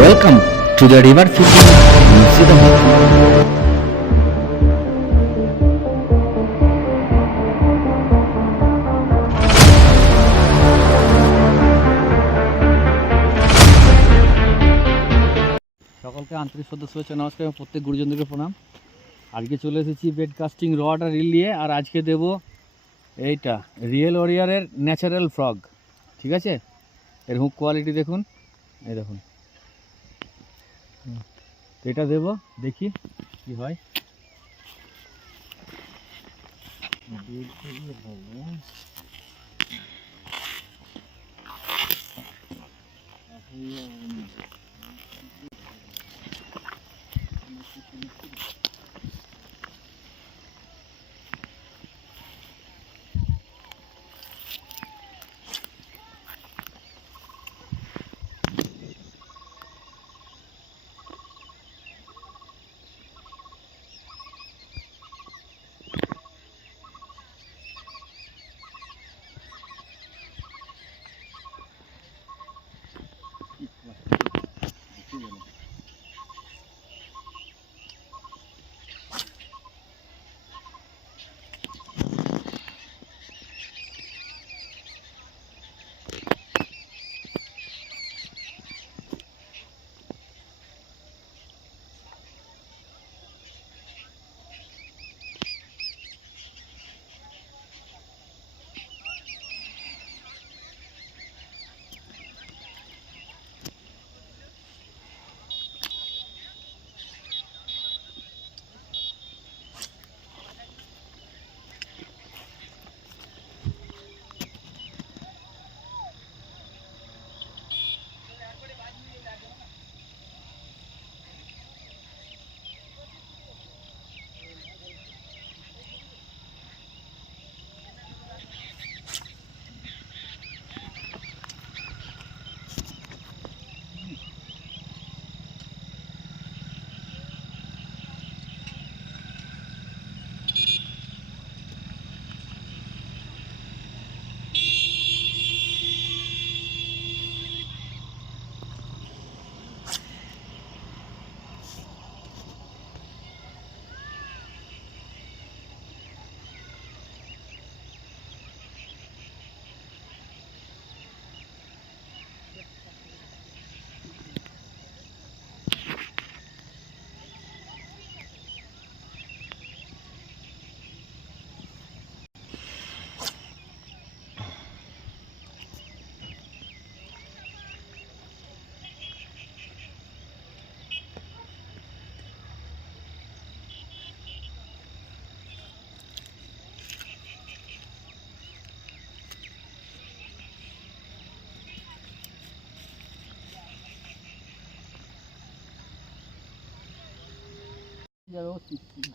Welcome to the river fishing Murshidabad. সকলকে আন্তরিক শুভেচ্ছা নমস্কার এবং প্রত্যেক গুরুজনদেরকে প্রণাম। আজকে চলে এসেছি বেড কাস্টিং রড আর রিল নিয়ে, আর আজকে দেব এইটা রিয়েল ওরিয়ারের ন্যাচারাল ফ্রগ। ঠিক আছে, এর হুক কোয়ালিটি দেখুন, এই দেখুন। তো এটা দেবো, দেখি কি হয়।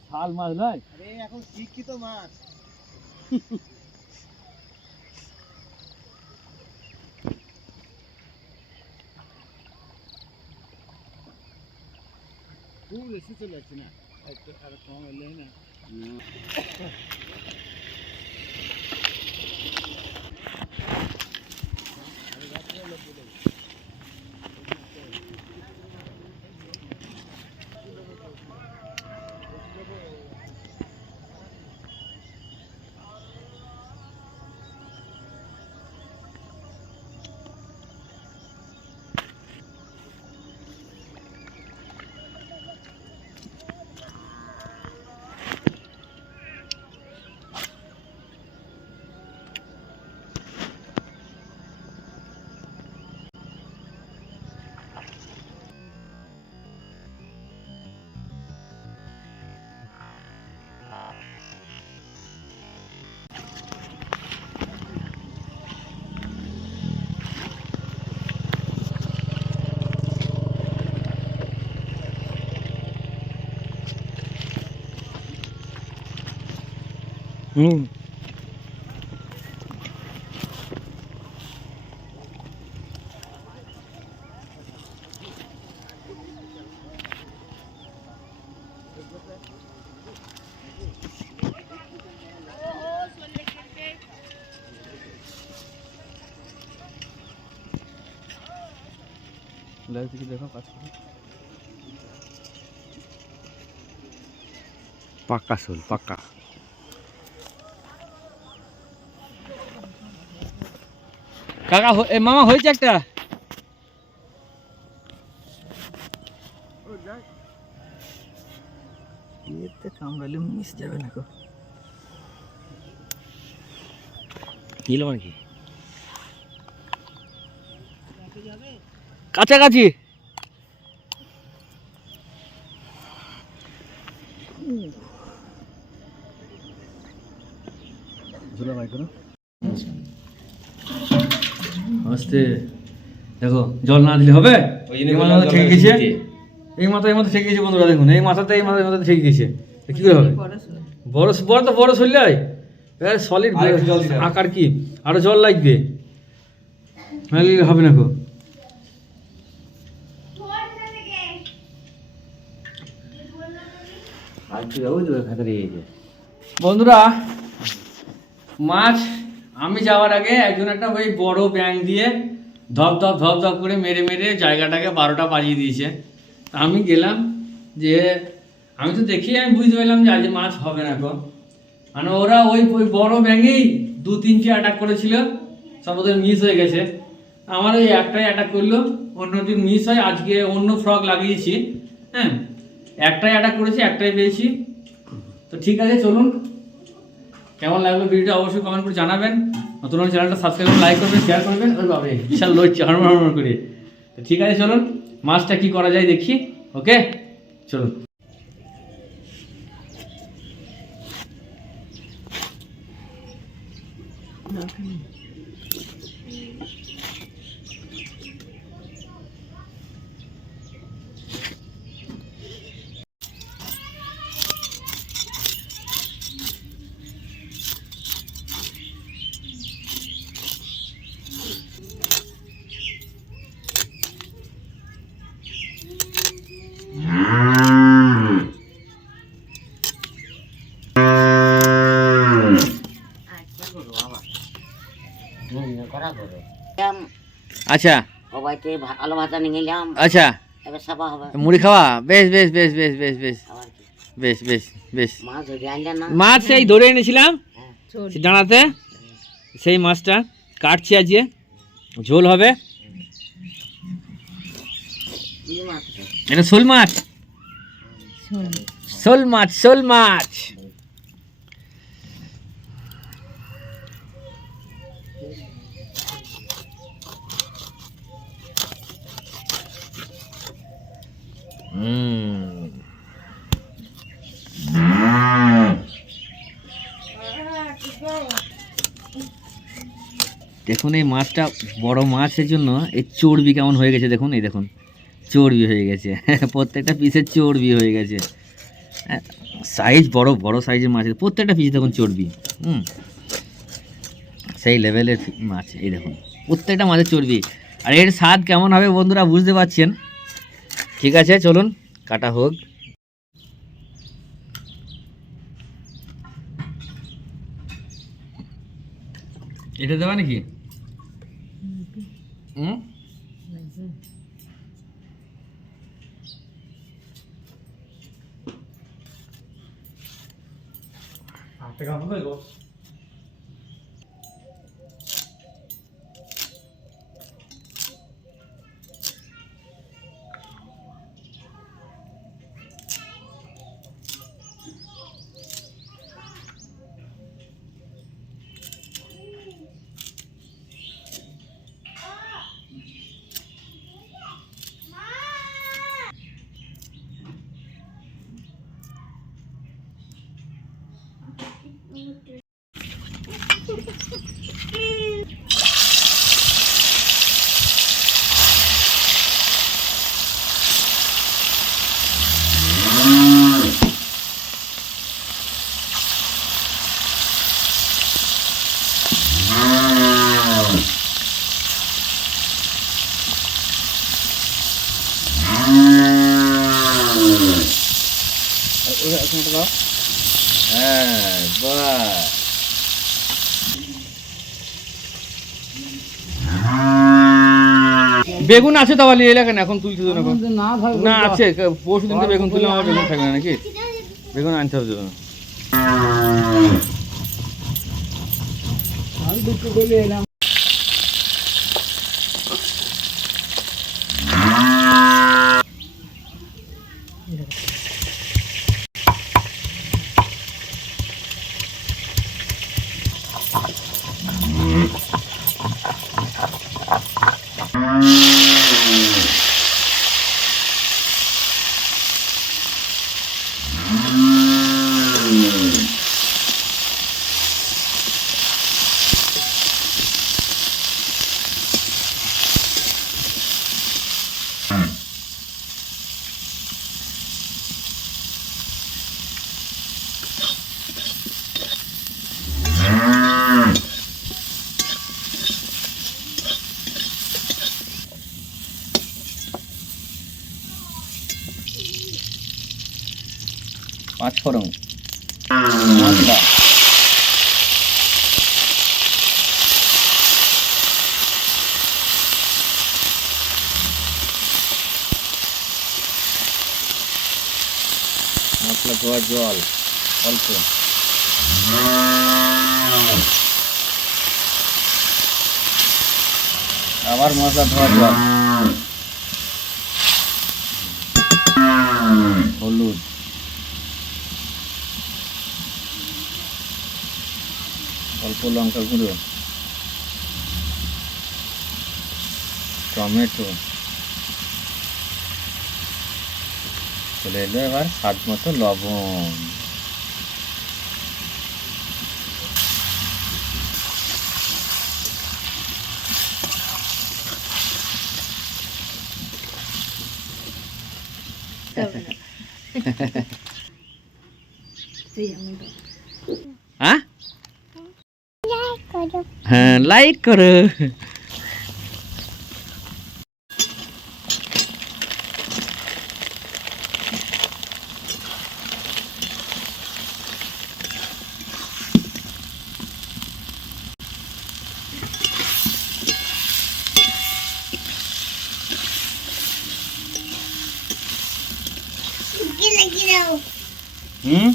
শাল মাছ নয়, আরে এখন শিক্ষিত মাছ। খুব বেশি চলে যাচ্ছে না, একটু আর কম হলে না। হুম দেখো কাজ করো পাক্কা শোল পাক্কা কাকা এ মামা হয়েছে একটা এতে কামড়ালে মিস যাবে না গো নিল মানে কি কাছাকাছি আস্তে দেখো জল না দিলে হবে এই মাথা ঠেকে গেছে এই মাথা ঠেকে গেছে বন্ধুরা দেখুন এই মাথাতে ঠেকে গেছে কি করে হবে বড় বড় তো বড় শরীর সলিড আকার কি আরো জল লাগবে নাহলে হবে না গো বন্ধুরা মাছ আমি যাওয়ার আগে একজন একটা ওই বড় ব্যাং দিয়ে ধপ ধপ করে মেরে মেরে জায়গাটাকে 12টা বাজিয়ে দিয়েছে তা আমি গেলাম যে আমি তো দেখি আমি বুঝতে পারলাম যে আজ মাছ হবে না গো মানে ওরা ওই বড় ব্যাঙেই 2-3টি অ্যাটাক করেছিল সব ওদের মিস হয়ে গেছে আমার ওই একটাই অ্যাটাক করলো অন্যটি মিস হয় আজকে অন্য ফ্রগ লাগিয়েছি হ্যাঁ একটাই অ্যাটাক করেছি একটাই পেয়েছি তো ঠিক আছে চলুন কেমন লাগলো ভিডিওটা অবশ্যই কমেন্ট করে জানাবেন নতুন চ্যানেলটা সাবস্ক্রাইব করুন লাইক করবেন শেয়ার করবেন ওই বাবা বিশাল লড়ছে হরমর করে তো ঠিক আছে চলুন মাছটা কি করা যায় দেখি ওকে চলুন আচ্ছা সবাইকে আলো ভাতা নিয়ে নিলাম আচ্ছা এবার সাবা হবে মুড়ি খাওয়া বেশ বেশ বেশ বেশ বেশ বেশ আবার কি বেশ বেশ বেশ মাছ ধরে আনলেন না মাছ সেই ধরে এনেছিলাম হ্যাঁ জানাতে সেই মাছটা কাটছি আজকে ঝোল হবে কি মাছ এটা শোল মাছ শোল মাছ দেখুন এই মাছটা বড় মাছের জন্য এই চর্বি কেমন হয়ে গেছে দেখুন এই দেখুন চর্বি হয়ে গেছে প্রত্যেকটা পিসের চর্বি হয়ে গেছে সাইজ বড় বড় সাইজের মাছের প্রত্যেকটা পিস দেখুন চর্বি সেই লেভেলের মাছ এই দেখুন প্রত্যেকটা মাছের চর্বি আর এর স্বাদ কেমন হবে বন্ধুরা বুঝতে পারছেন ঠিক আছে চলুন কাটা হোক এটা দেবা নাকি হুম হাতে কামড় এখানে দাও। হ্যাঁ, বাহ। বেগুন আছে তো বলি এলাকা এখন তুলতে দেবো এখন না থাকবে না আছে পরশু দিনকে বেগুন তুললাম আমার বেগুন থাকবে না নাকি বেগুন আনতে হবে তো। আমি দুটো বলে এলাম। পাঁচ ফোড়ন মশলা মশলা ধোয়ার জল অল্প আবার মশলা ধোয়ার জল হলুদ অল্প লঙ্কা গুঁড়ো টমেটো চলে এলো এবার স্বাদ মতো লবণ হ্যাঁ হ্যাঁ লাইক করো হুম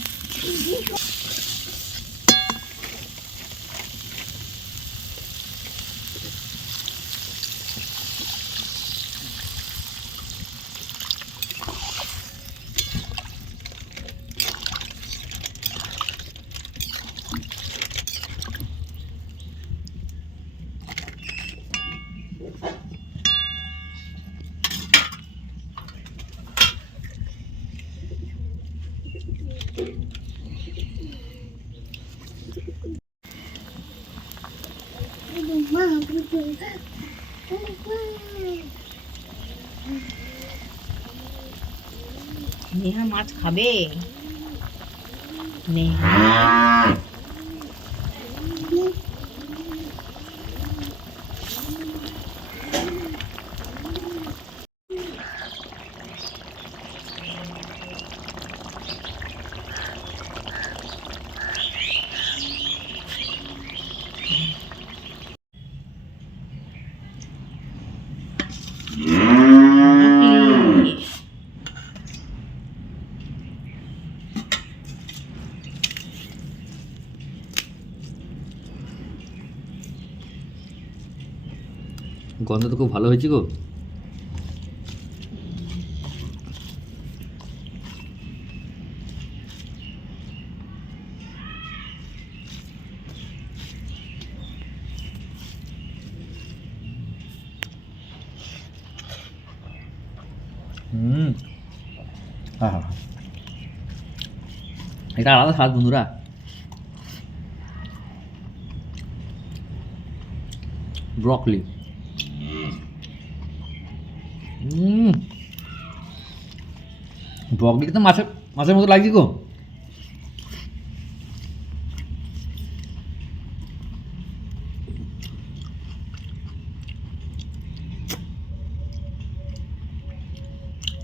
নেহা মাছ খাবে নেহা গন্ধ তো খুব ভালো হয়েছে গো হ্যাঁ এটা আলাদা স্বাদ বন্ধুরা ব্রকলি ব্রকলিটা তো মাছের মাছের মতো লাগছে গো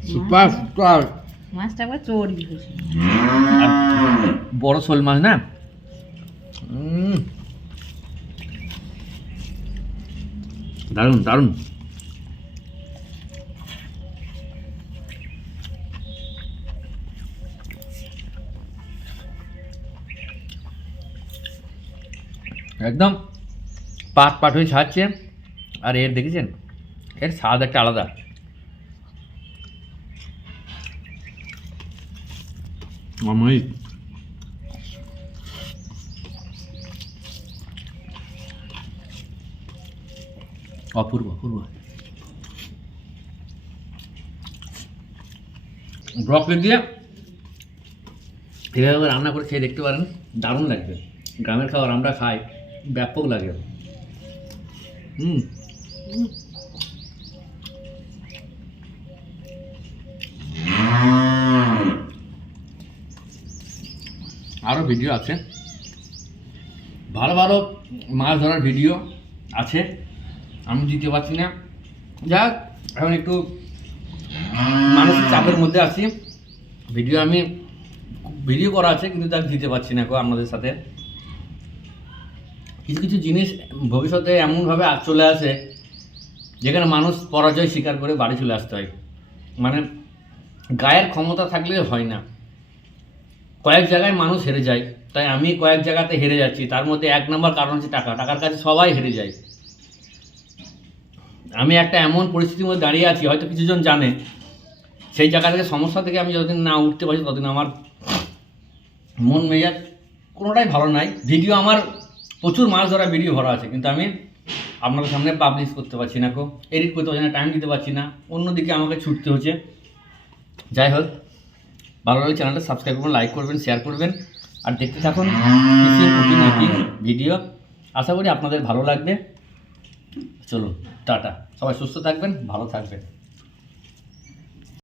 সুপার সুপার মাছটা আবার চর্বি হয়েছে। আর বড় শোল মাছ না, দারুণ দারুণ। একদম পাট পাট হয়ে ছাড়ছে। আর এর দেখেছেন, এর স্বাদ একটা আলাদা। অমৃত। অপূর্ব অপূর্ব। ব্রকলি দিয়ে এভাবে রান্না করে খেয়ে দেখতে পারেন, দারুণ লাগবে। গ্রামের খাবার আমরা খাই, ব্যাপক লাগে। আরও ভিডিও আছে, ভালো ভালো মাছ ধরার ভিডিও আছে, আমি দিতে পারছি না। যাক, এখন একটু মানসিক চাপের মধ্যে আছি, ভিডিও করা আছে কিন্তু তার দিতে পারছি না আপনাদের সাথে। কিছু কিছু জিনিস ভবিষ্যতে এমনভাবে চলে আসে যেখানে মানুষ পরাজয় স্বীকার করে বাড়ি চলে আসতে হয়। মানে গায়ের ক্ষমতা থাকলে হয় না, কয়েক জায়গায় মানুষ হেরে যায়। তাই আমি কয়েক জায়গাতে হেরে যাচ্ছি, তার মধ্যে 1 নম্বর কারণ হচ্ছে টাকা। টাকার কাছে সবাই হেরে যায়। আমি একটা এমন পরিস্থিতির মধ্যে দাঁড়িয়ে আছি, হয়তো কিছুজন জানে, সেই জায়গা থেকে সমস্যা থেকে আমি যতদিন না উঠতে পারছি ততদিন আমার মন মেজাজ কোনোটাই ভালো নাই। ভিডিও আমার প্রচুর মাছ ধরা ভিডিও ভরা আছে, কিন্তু আমি আপনাদের সামনে পাবলিশ করতে পারছি না, এডিট করতে পারছি না, টাইম দিতে পারছি না, অন্যদিকে আমাকে ছুটতে হচ্ছে। যাই হোক, ভালো লাগলে চ্যানেলটা সাবস্ক্রাইব করবেন, লাইক করবেন, শেয়ার করবেন, আর দেখতে থাকুন কৃষির খুঁটিনাটি ভিডিও। আশা করি আপনাদের ভালো লাগবে। চলুন, টাটা। সবাই সুস্থ থাকবেন, ভালো থাকবেন।